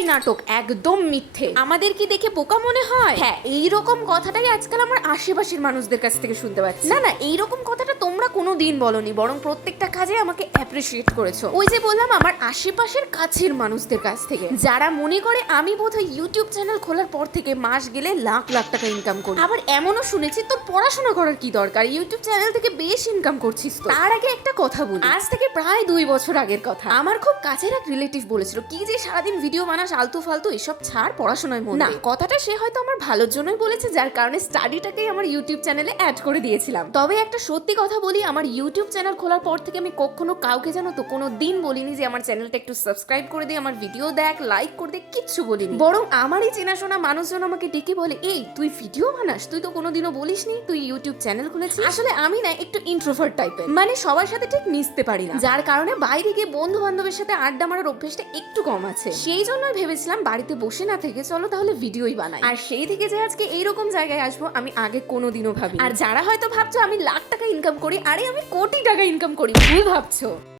পুরোটাই নাটক, একদম মিথ্যে। আমাদের কি দেখে বোকা মনে হয়? হ্যাঁ, এইরকম কথাটাই আজকাল আমার আশেপাশের মানুষদের কাছ থেকে শুনতে পাচ্ছি। না না, এইরকম কথাটা তোমরা কোনোদিন বলনি, বরং প্রত্যেকটা কাজে আমাকে অ্যাপ্রিশিয়েট করেছো। ওই যে বললাম, আমার আশেপাশের কাছের মানুষদের কাছ থেকে, যারা মনে করে আমি বোধহয় ইউটিউব চ্যানেল খোলার পর থেকে মাস গেলে লাখ লাখ টাকা ইনকাম করি। আবার এমনও শুনেছি তোর পড়াশোনা করার কি দরকার, ইউটিউব চ্যানেল থেকে বেশ ইনকাম করছিস তো। তার আগে একটা কথা বলি, আজ থেকে প্রায় 2 বছর আগের কথা। আমার খুব কাছের এক রিলেটিভ বলেছিল, কি যে সারাদিন ভিডিও বানাস, আলতু ফালতু এসব ছাড়, পড়াশোনায় মন দে। না, কথাটা সে হয়তো আমার ভালোর জন্যই বলেছে, যার কারণে স্টাডিটাকেই আমার ইউটিউব চ্যানেলে অ্যাড করে দিয়েছিলাম। তবে একটা সত্যি কথা বলি, আমার ইউটিউব চ্যানেল খোলার পর থেকে আমি কখনো কাউকে জানো তো কোনো দিন বলিনি যে আমার চ্যানেলটা একটু সাবস্ক্রাইব করে দে, আমার ভিডিও দেখ, লাইক করে দে, কিচ্ছু বলিনি। বরং আমারই চেনাশোনা মানুষজন আমাকে ডেকে বলে, এই তুই ভিডিও বানাস, তুই তো কোনোদিনও বলিসনি তুই ইউটিউব চ্যানেল খুলেছিস। আসলে আমি না একটু ইন্ট্রোভার্ট টাইপের, মানে সবার সাথে ঠিক মিশতে পারি না, যার কারণে বাইরে গিয়ে বন্ধু বান্ধবের সাথে আড্ডা মারার অভ্যেসটা একটু কম আছে। সেই জন্য ভেবেছিলাম বাড়িতে বসে না থেকে চলো তাহলে ভিডিওই বানাই। আর সেই থেকে যে আজকে এইরকম জায়গায় আসবো আমি আগে কোনোদিনও ভাবি। আর যারা হয়তো ভাবছো আমি লাখ টাকা ইনকাম করি, আরে আমি কোটি টাকা ইনকাম করি, ভুল ভাবছো।